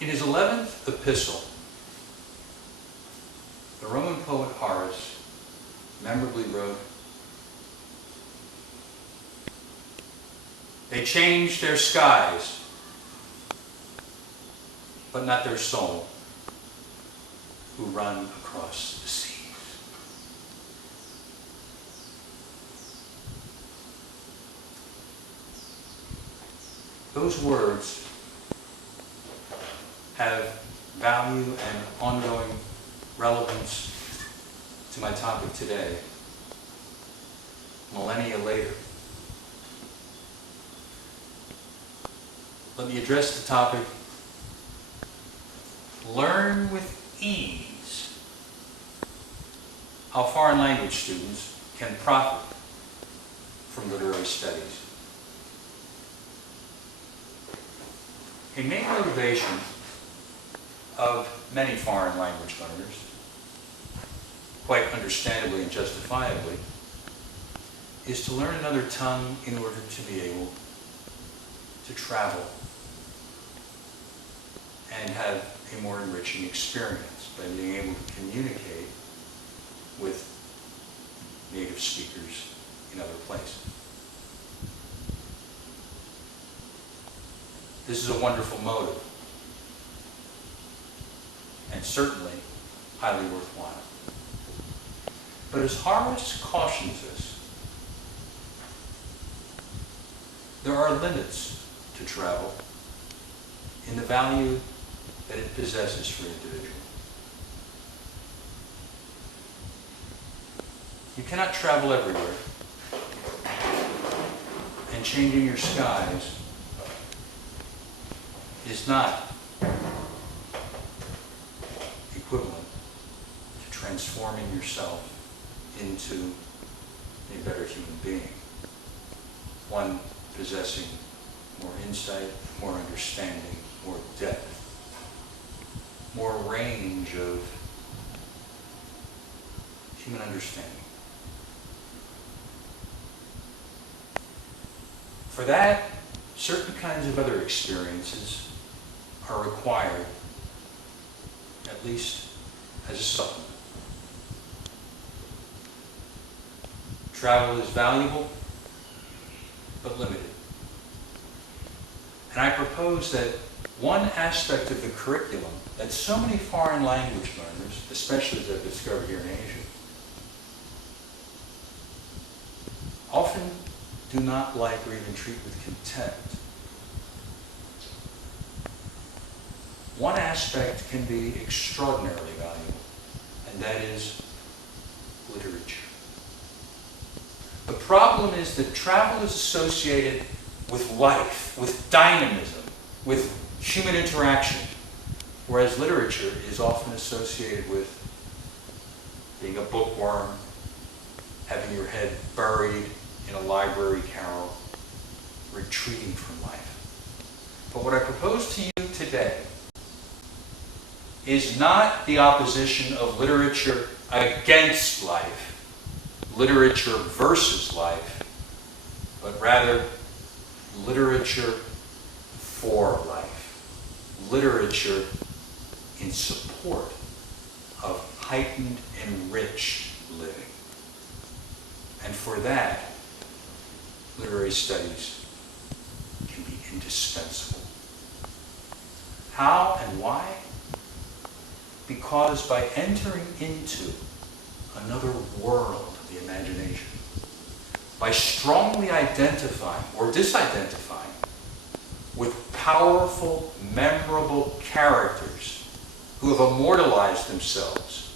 In his 11th epistle, the Roman poet Horace memorably wrote, "They change their skies, but not their soul, who run across the seas." Those words have value and ongoing relevance to my topic today, millennia later. Let me address the topic, learn with ease how foreign language students can profit from literary studies. A main motivation of many foreign language learners, quite understandably and justifiably, is to learn another tongue in order to be able to travel and have a more enriching experience by being able to communicate with native speakers in other places. This is a wonderful motive, and certainly highly worthwhile. But as Horace cautions us, there are limits to travel in the value that it possesses for an individual. You cannot travel everywhere, and changing your skies is not equivalent to transforming yourself into a better human being, one possessing more insight, more understanding, more depth, more range of human understanding. For that, certain kinds of other experiences are required, at least as a supplement. Travel is valuable, but limited. And I propose that one aspect of the curriculum that so many foreign language learners, especially as I've discovered here in Asia, often do not like or even treat with contempt. One aspect can be extraordinarily valuable, and that is literature. The problem is that travel is associated with life, with dynamism, with human interaction, whereas literature is often associated with being a bookworm, having your head buried in a library carrel, retreating from life. But what I propose to you today is not the opposition of literature against life, literature versus life, but rather literature for life, literature in support of heightened, enriched living. And for that, literary studies can be indispensable. How and why? Because by entering into another world of the imagination, by strongly identifying or disidentifying with powerful, memorable characters who have immortalized themselves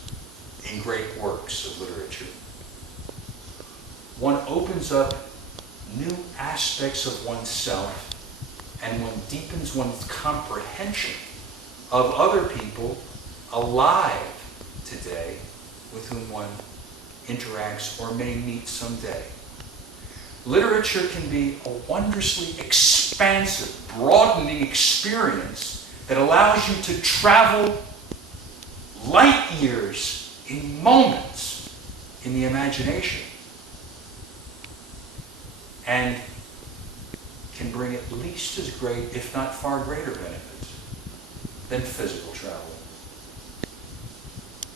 in great works of literature, one opens up new aspects of oneself, and one deepens one's comprehension of other people alive today with whom one interacts or may meet someday. Literature can be a wondrously expansive, broadening experience that allows you to travel light years in moments in the imagination, and can bring at least as great, if not far greater benefits than physical travel.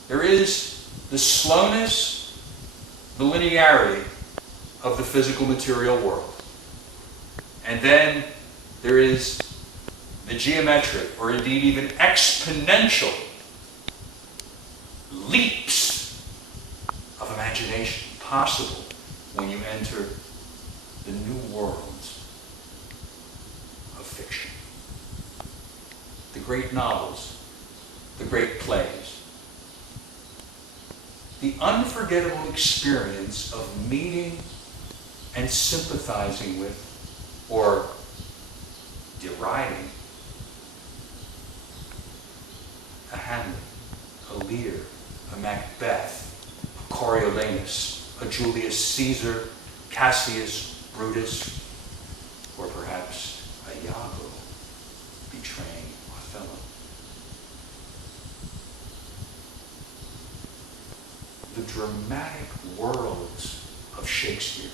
There is the slowness, the linearity of the physical material world. And then there is the geometric, or indeed even exponential, leaps of imagination possible when you enter the new worlds of fiction. The great novels, the great plays, the unforgettable experience of meeting and sympathizing with, or deriding, a Hamlet, a Lear, a Macbeth, a Coriolanus, a Julius Caesar, Cassius, Brutus, or perhaps a Iago betraying Othello. The dramatic worlds of Shakespeare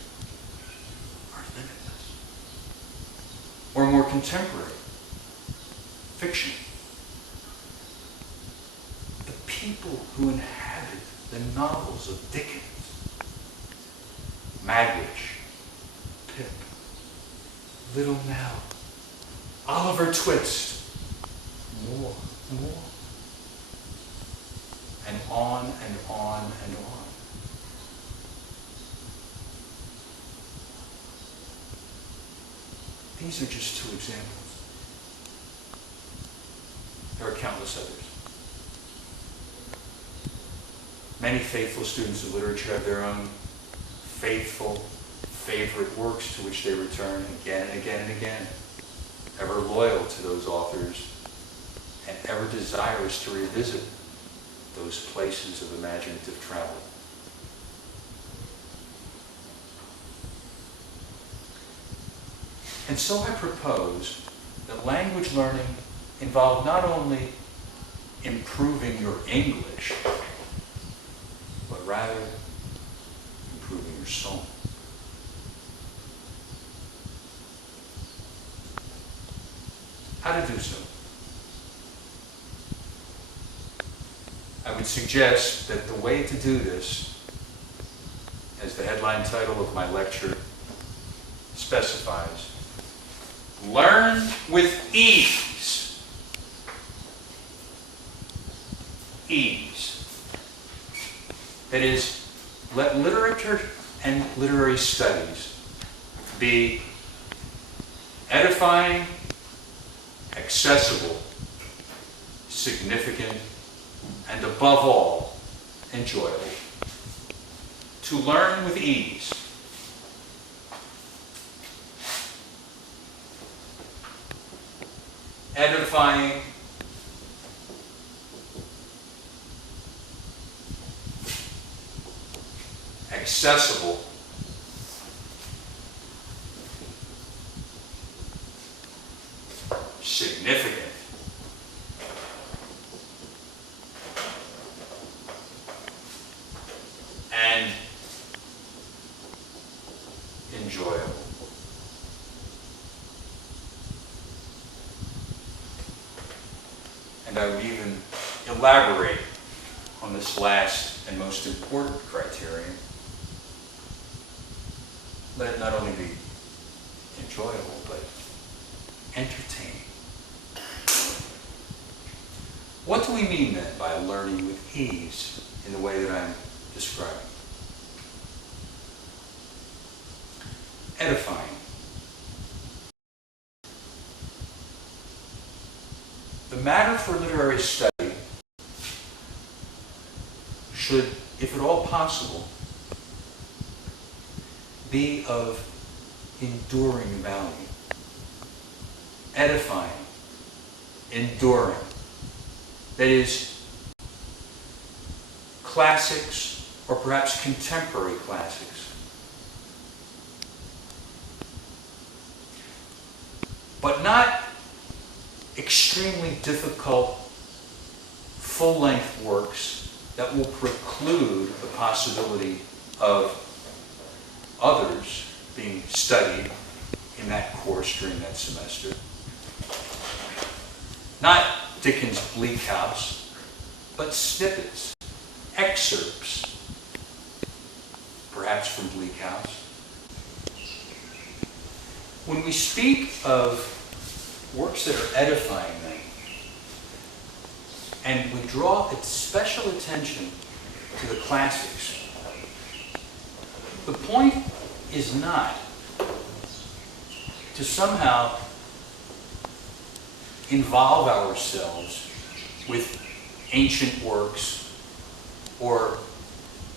are limitless. Or more contemporary fiction. The people who inhabit the novels of Dickens, Magwitch, Pip, Little Nell, Oliver Twist, more, and on and on and on. These are just two examples. There are countless others. Many faithful students of literature have their own faithful, favorite works to which they return again and again and again, ever loyal to those authors and ever desirous to revisit those places of imaginative travel. And so I propose that language learning involve not only improving your English, but rather improving your soul. How to do so? I would suggest that the way to do this, as the headline title of my lecture specifies, learn with ease. Ease. That is, let literature and literary studies be edifying, accessible, significant, and above all, enjoyable. To learn with ease. Edifying, accessible, significant, and enjoyable. And I would even elaborate on this last and most important criterion. Let it not only be enjoyable, but entertaining. What do we mean then by learning with ease in the way that I'm describing? Edifying. The matter for literary study should, if at all possible, be of enduring value. Edifying, enduring. That is, classics or perhaps contemporary classics. But not extremely difficult, full-length works that will preclude the possibility of others being studied in that course during that semester. Not Dickens' Bleak House, but snippets, excerpts, perhaps from Bleak House. When we speak of works that are edifying then, and we draw special attention to the classics, the point is not to somehow involve ourselves with ancient works or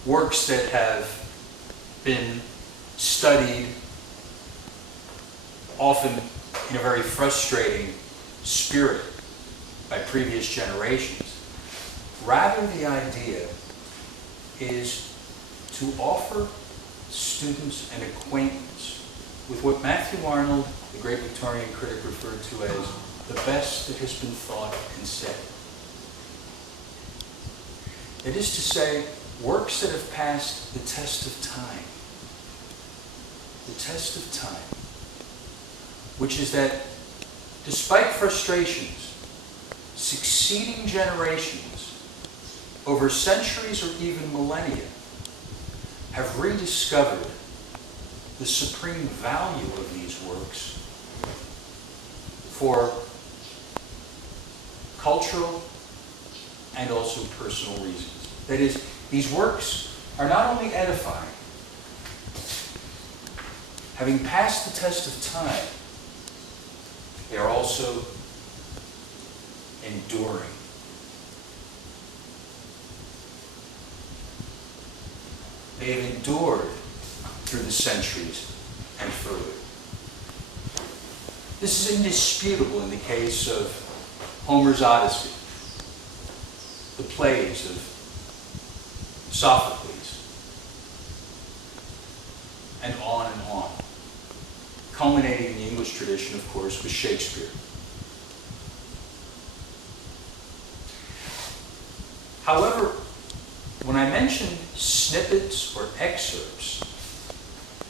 works that have been studied often in a very frustrating spirit by previous generations. Rather, the idea is to offer students an acquaintance with what Matthew Arnold, the great Victorian critic, referred to as the best that has been thought and said. That is to say, works that have passed the test of time. The test of time. Which is that, despite frustrations, succeeding generations, over centuries or even millennia, have rediscovered the supreme value of these works for cultural and also personal reasons. That is, these works are not only edifying, having passed the test of time, they are also enduring. They have endured through the centuries and further. This is indisputable in the case of Homer's Odyssey, the plays of Sophocles, and on, culminating in the English tradition, of course, with Shakespeare. However, when I mention snippets or excerpts,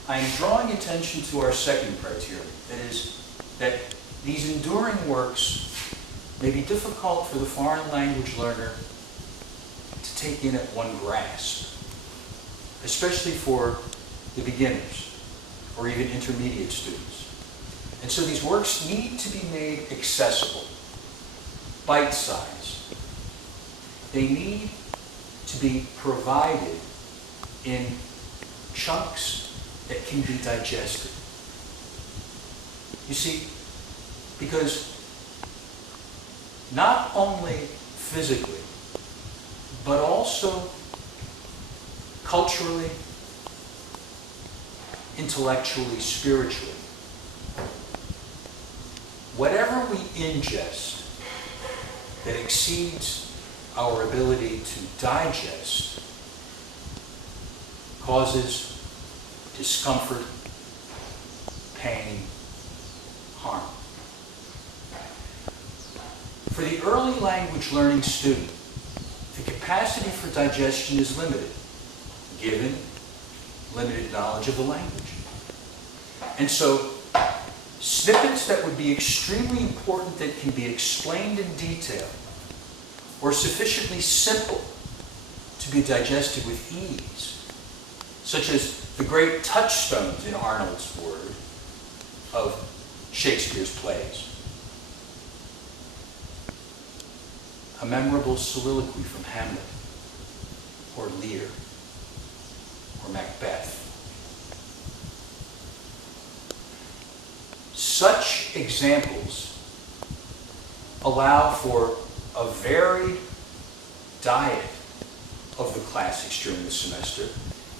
I am drawing attention to our second criterion. That is, that these enduring works may be difficult for the foreign language learner to take in at one grasp, especially for the beginners or even intermediate students. And so these works need to be made accessible, bite-sized. They need to be provided in chunks that can be digested. You see, because not only physically, but also culturally, intellectually, spiritually, whatever we ingest that exceeds our ability to digest causes discomfort, pain, harm. For the early language learning student, the capacity for digestion is limited, given limited knowledge of the language. And so, snippets that would be extremely important that can be explained in detail, or sufficiently simple to be digested with ease, such as the great touchstones in Arnold's word of Shakespeare's plays. A memorable soliloquy from Hamlet, or Lear, or Macbeth. Such examples allow for a varied diet of the classics during the semester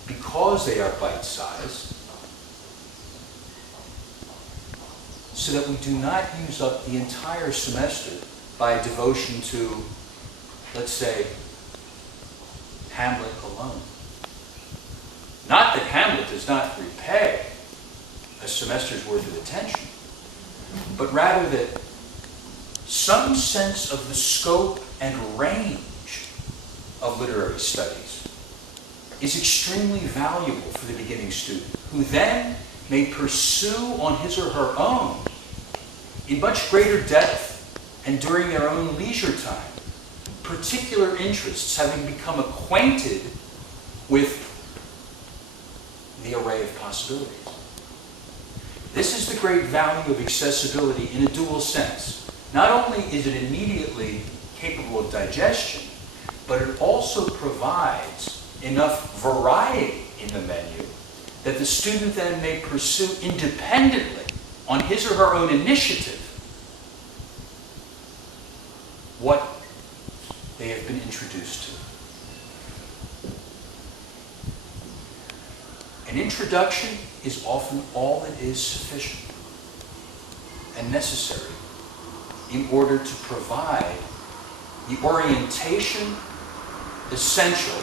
because they are bite-sized, so that we do not use up the entire semester by a devotion to, let's say, Hamlet alone. Not that Hamlet does not repay a semester's worth of attention, but rather that some sense of the scope and range of literary studies is extremely valuable for the beginning student, who then may pursue on his or her own, in much greater depth and during their own leisure time, particular interests, having become acquainted with the array of possibilities. This is the great value of accessibility in a dual sense. Not only is it immediately capable of digestion, but it also provides enough variety in the menu that the student then may pursue independently, on his or her own initiative, what they have been introduced to. An introduction is often all that is sufficient and necessary in order to provide the orientation essential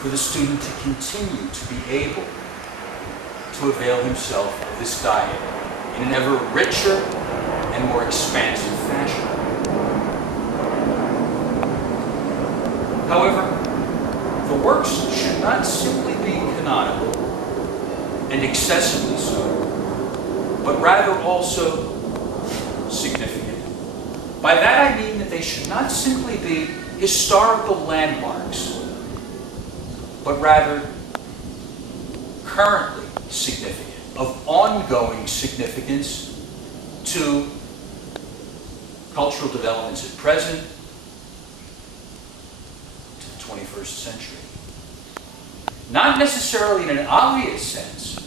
for the student to continue to be able to avail himself of this diet in an ever richer and more expansive fashion. However, the works should not simply be canonical and excessively so, but rather also significant. By that I mean that they should not simply be historical landmarks, but rather currently significant, of ongoing significance to cultural developments at present, to the 21st century. Not necessarily in an obvious sense,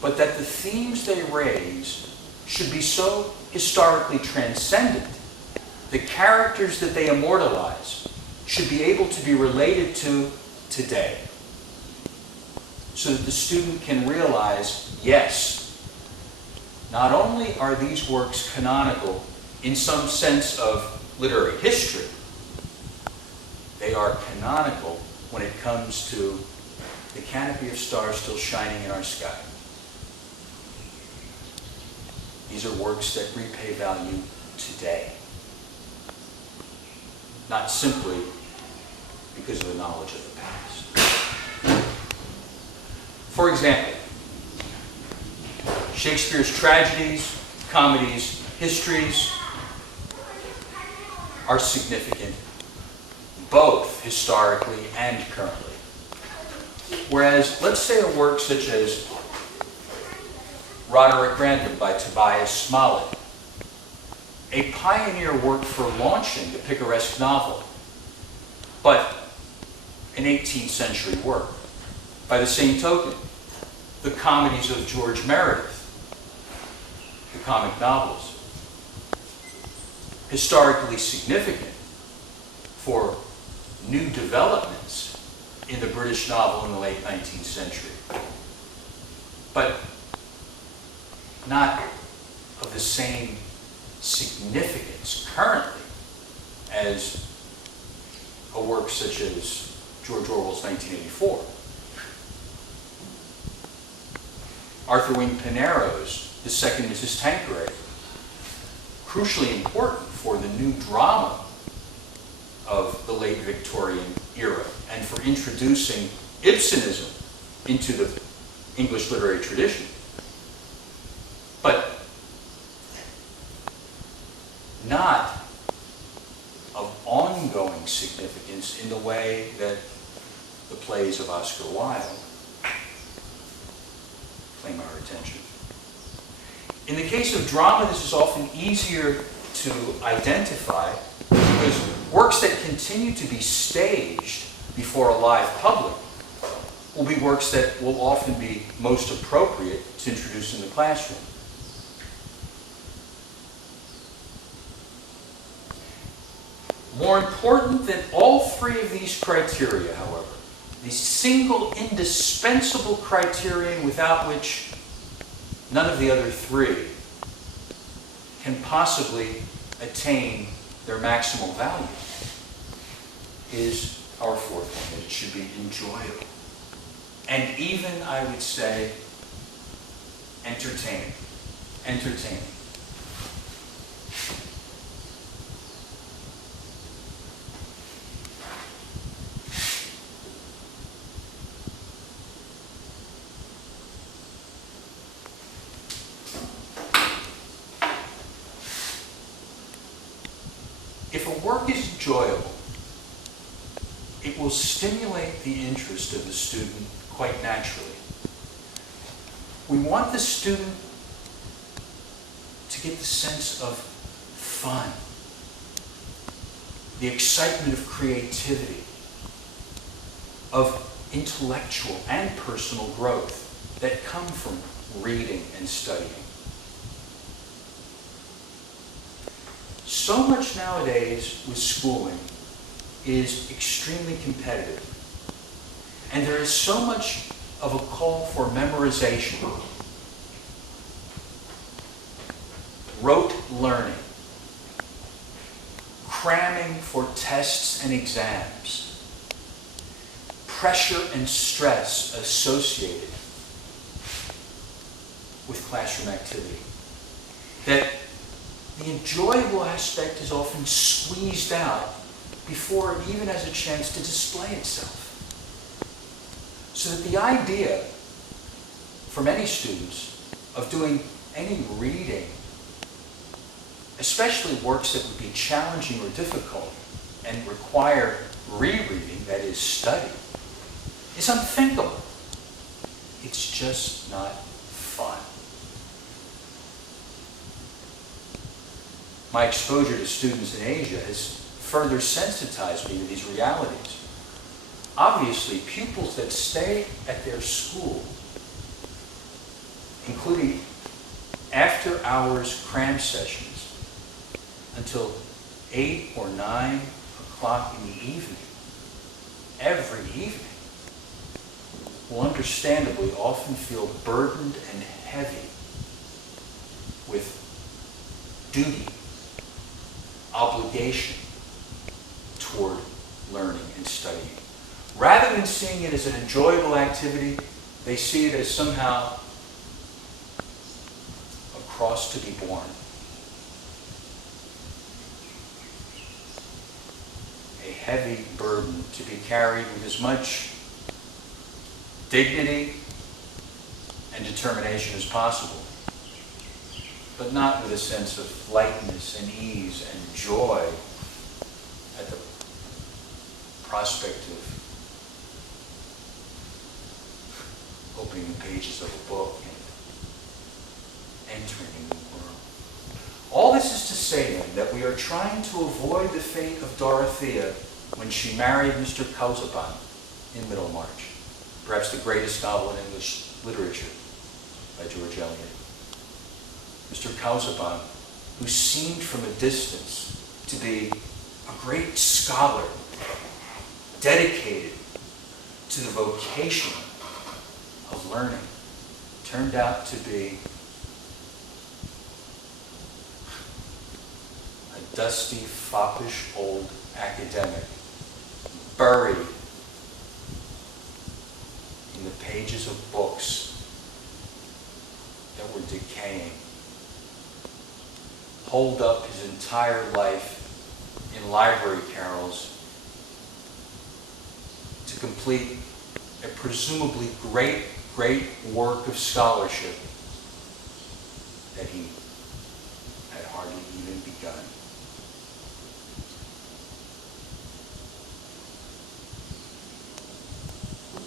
but that the themes they raise should be so historically transcendent, the characters that they immortalize should be able to be related to today, so that the student can realize, yes, not only are these works canonical in some sense of literary history, they are canonical when it comes to the canopy of stars still shining in our sky. These are works that repay value today, not simply because of the knowledge of the past. For example, Shakespeare's tragedies, comedies, histories are significant both historically and currently. Whereas, let's say a work such as Roderick Random by Tobias Smollett, a pioneer work for launching the picaresque novel, but an 18th century work. By the same token, the comedies of George Meredith, the comic novels, historically significant for new developments in the British novel in the late 19th century, but not of the same significance currently as a work such as George Orwell's 1984. Arthur Wing Pinero's The Second Mrs. Tanqueray, crucially important for the new drama of the late Victorian era and for introducing Ibsenism into the English literary tradition. But not of ongoing significance in the way that the plays of Oscar Wilde claim our attention. In the case of drama, this is often easier to identify because works that continue to be staged before a live public will be works that will often be most appropriate to introduce in the classroom. More important than all three of these criteria, however, the single indispensable criterion without which none of the other three can possibly attain their maximal value is our fourth one, that it should be enjoyable. And even, I would say, entertaining. Entertaining. If a work is enjoyable, it will stimulate the interest of the student quite naturally. We want the student to get the sense of fun, the excitement of creativity, of intellectual and personal growth that come from reading and studying. So much nowadays with schooling is extremely competitive. And there is so much of a call for memorization, rote learning, cramming for tests and exams, pressure and stress associated with classroom activity, that the enjoyable aspect is often squeezed out before it even has a chance to display itself. So that the idea for many students of doing any reading, especially works that would be challenging or difficult and require rereading, that is study, is unthinkable. It's just not fun. My exposure to students in Asia has further sensitized me to these realities. Obviously, pupils that stay at their school, including after-hours cram sessions until 8 or 9 o'clock in the evening, every evening, will understandably often feel burdened and heavy with duty, obligation toward learning and studying. Rather than seeing it as an enjoyable activity, they see it as somehow a cross to be borne. A heavy burden to be carried with as much dignity and determination as possible, but not with a sense of lightness and ease and joy at the prospect of opening the pages of a book and entering a new world. All this is to say then that we are trying to avoid the fate of Dorothea when she married Mr. Casaubon in Middlemarch, perhaps the greatest novel in English literature by George Eliot. Mr. Casaubon, who seemed from a distance to be a great scholar, dedicated to the vocation of learning, turned out to be a dusty, foppish old academic, buried in the pages of books that were decaying, holed up his entire life in library carols to complete a presumably great work of scholarship that he had hardly even begun.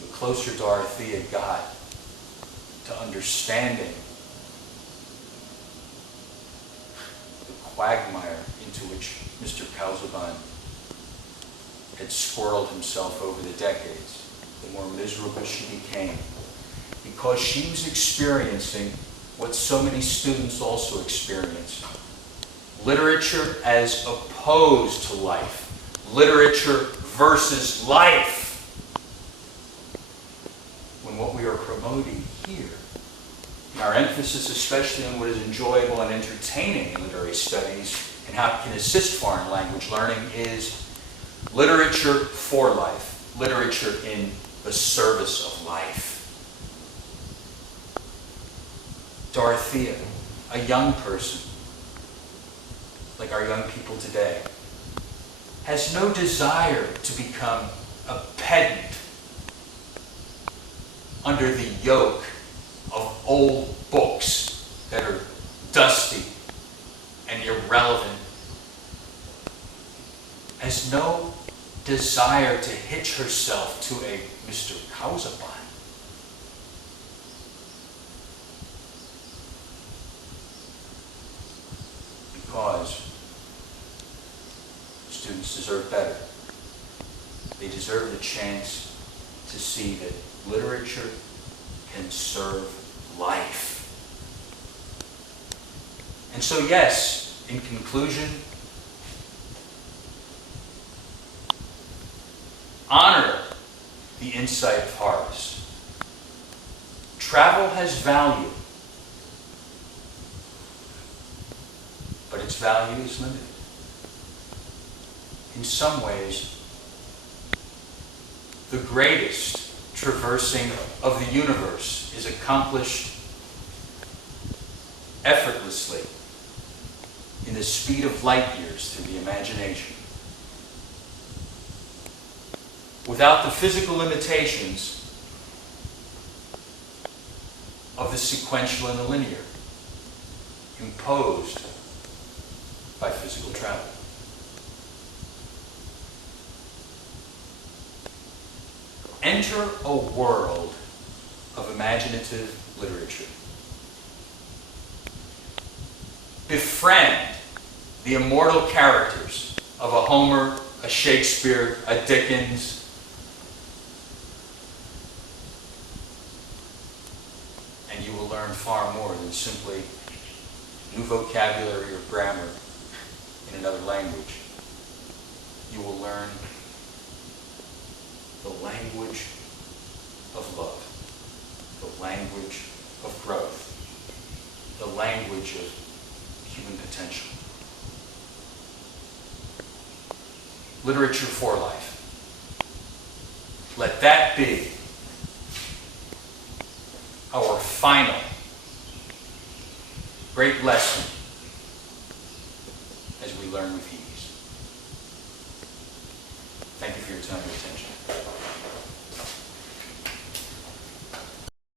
The closer Dorothea got to understanding the quagmire into which Mr. Casaubon had swirled himself over the decades, the more miserable she became, because she was experiencing what so many students also experience: literature as opposed to life, literature versus life. When what we are promoting here, and our emphasis especially on what is enjoyable and entertaining in literary studies and how it can assist foreign language learning, is literature for life, literature in the service of life. Dorothea, a young person, like our young people today, has no desire to become a pedant under the yoke of old books that are dusty and irrelevant has no desire to hitch herself to a Mr. Kausaban. Because students deserve better. They deserve the chance to see that literature can serve life. And so, yes, in conclusion, honor the insight of Horace. Travel has value, but its value is limited. In some ways, the greatest traversing of the universe is accomplished effortlessly in the speed of light years through the imagination. Without the physical limitations of the sequential and the linear imposed by physical travel. Enter a world of imaginative literature. Befriend the immortal characters of a Homer, a Shakespeare, a Dickens, and you will learn far more than simply new vocabulary or grammar in another language. You will learn the language of love, the language of growth, the language of human potential. Literature for life. Let that be our final great lesson as we learn with ease. Thank you for your time and attention.